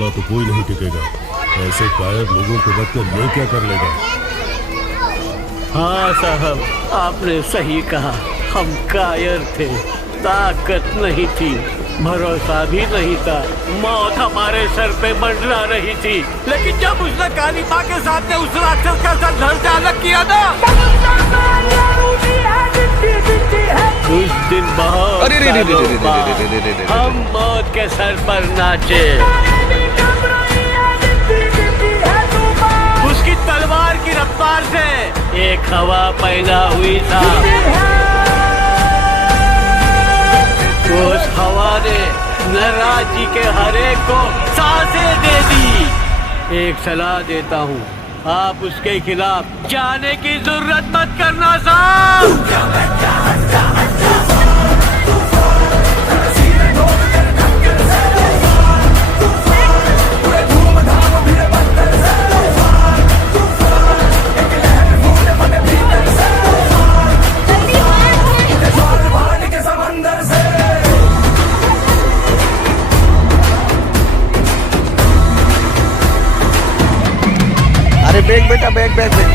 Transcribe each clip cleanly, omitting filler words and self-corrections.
वाला तो कोई नहीं टिकेगा। ऐसे कायर लोगों को रखकर ये क्या कर लेगा? हाँ साहब, आपने सही कहा। हम कायर थे, ताकत नहीं थी, भरोसा भी नहीं था। मौत हमारे सर पे मंडरा रही थी, लेकिन जब उसने काली माँ के सामने उस राक्षस का सर धड़ से अलग किया ना, उस दिन बहुत हम मौत के सर पर नाचे। उसकी तलवार की रफ्तार से एक हवा पैदा हुई था। उस हवा ने नटराज जी के हर एक को सांसें दे दी। एक सलाह देता हूँ, आप उसके खिलाफ जाने की जरूरत मत करना साहब। अरे बैग बेटा, बैग बैग बैग।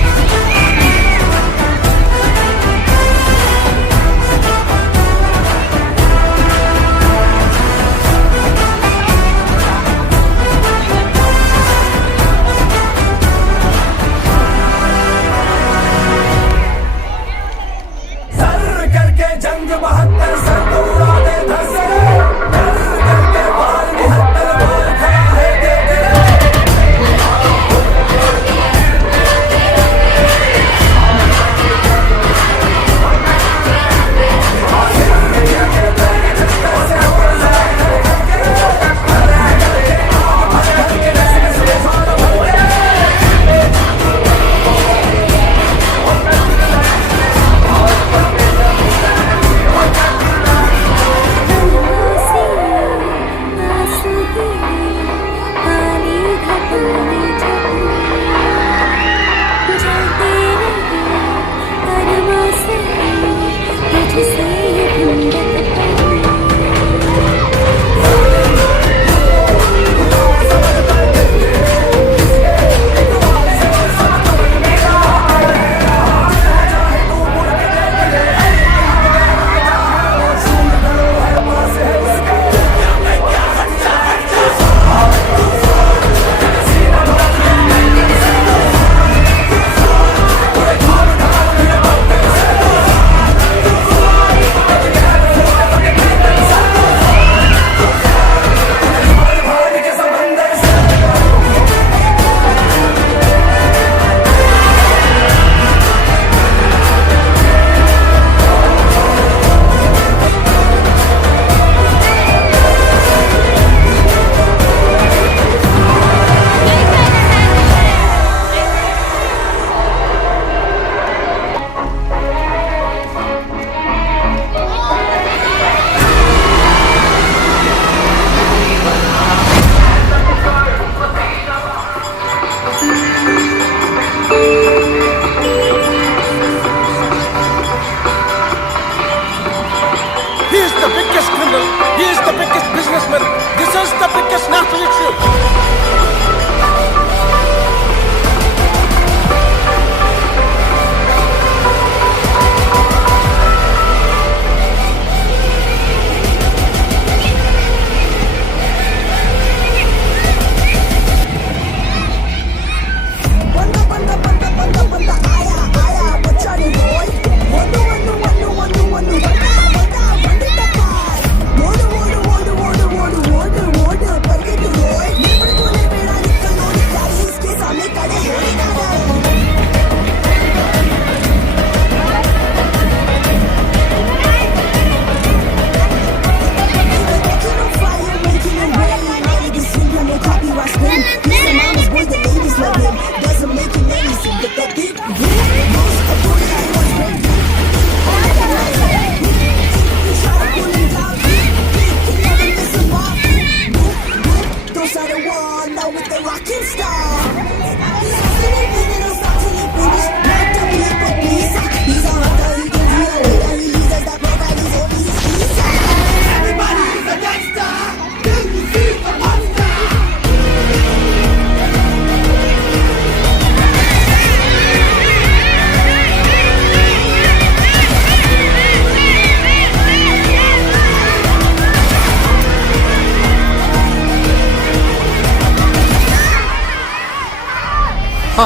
सर करके जंग 72 सर को उड़ा दे धस।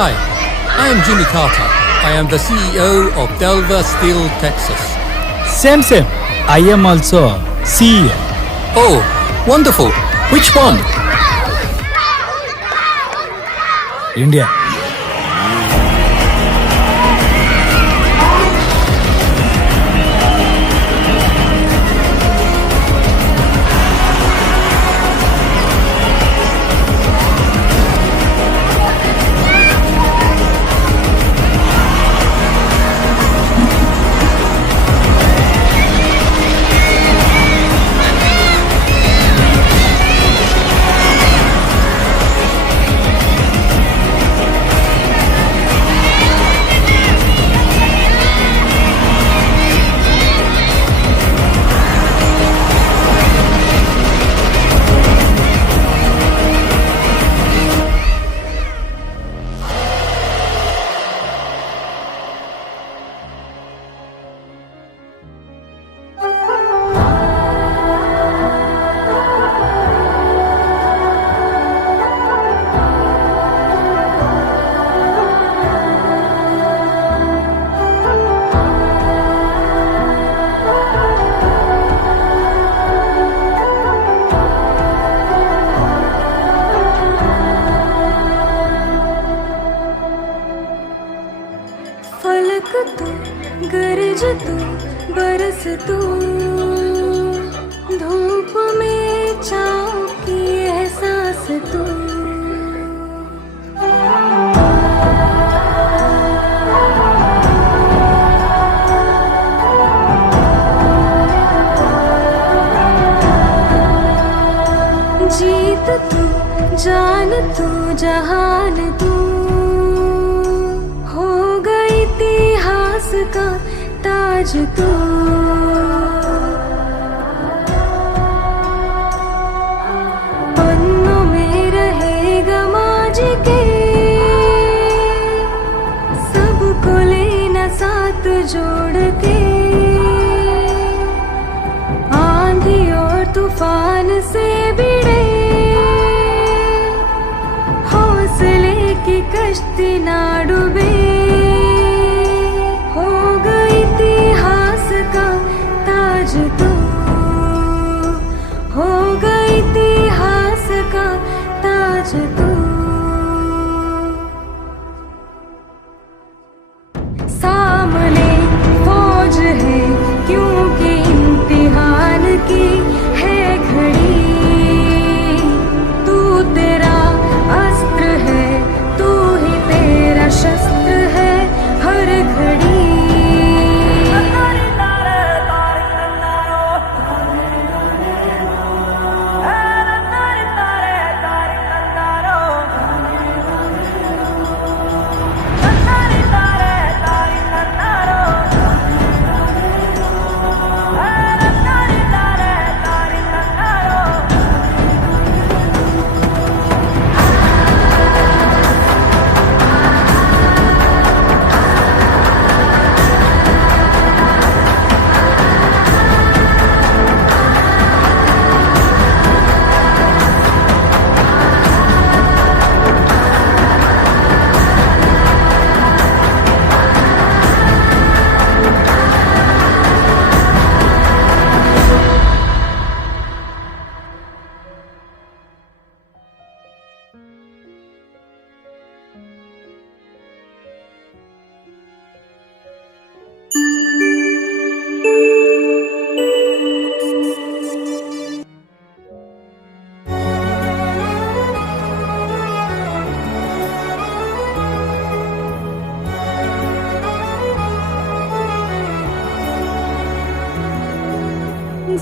Hi, I am Jimmy Carter. I am the CEO of Delver Steel, Texas. Same. I am also CEO. Oh, wonderful. Which one? India. फलक तू गरज तू बरस तू धूप में छाँव की एहसास तू जीत तू जान तू जहान तू हो गई इतिहास का ताज तू पन्नों में रहेगा माजी के सबको लेना साथ जोड़ के आंधी और तूफान से भिड़े हौसले की कश्ती ना डूबे हो गई इतिहास का ताज तू हो गई इतिहास का ताज तू सामने फौज है क्योंकि इम्तिहान की है घड़ी तू तेरा अस्त्र है तू ही तेरा शस्त्र है हर घड़ी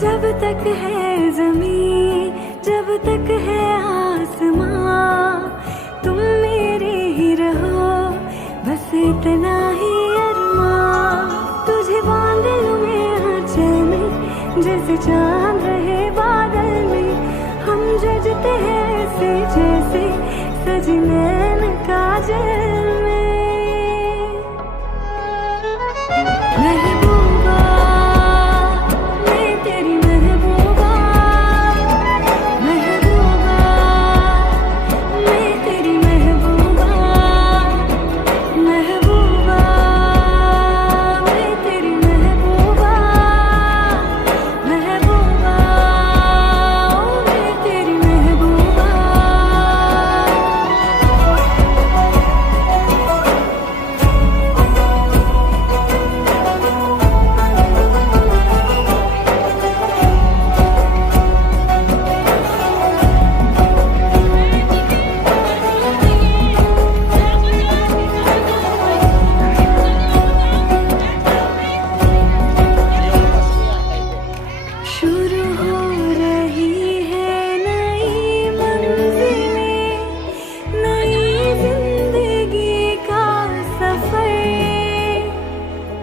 जब तक है ज़मीं जब तक है आसमां तुम मेरे ही रहो बस इतना ही अरमां तुझे बांध लूं मैं आंचल में जैसे चांद रहे बादल में हम जजते हैं ऐसे जैसे सजी नैन काजल में महबूबा मैं तेरी महबूबा महबूबा मैं तेरी महबूबा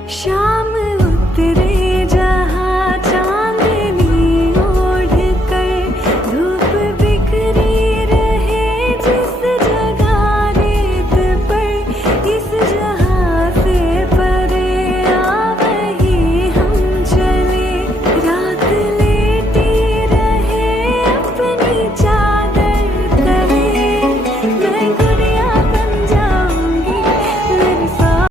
शाम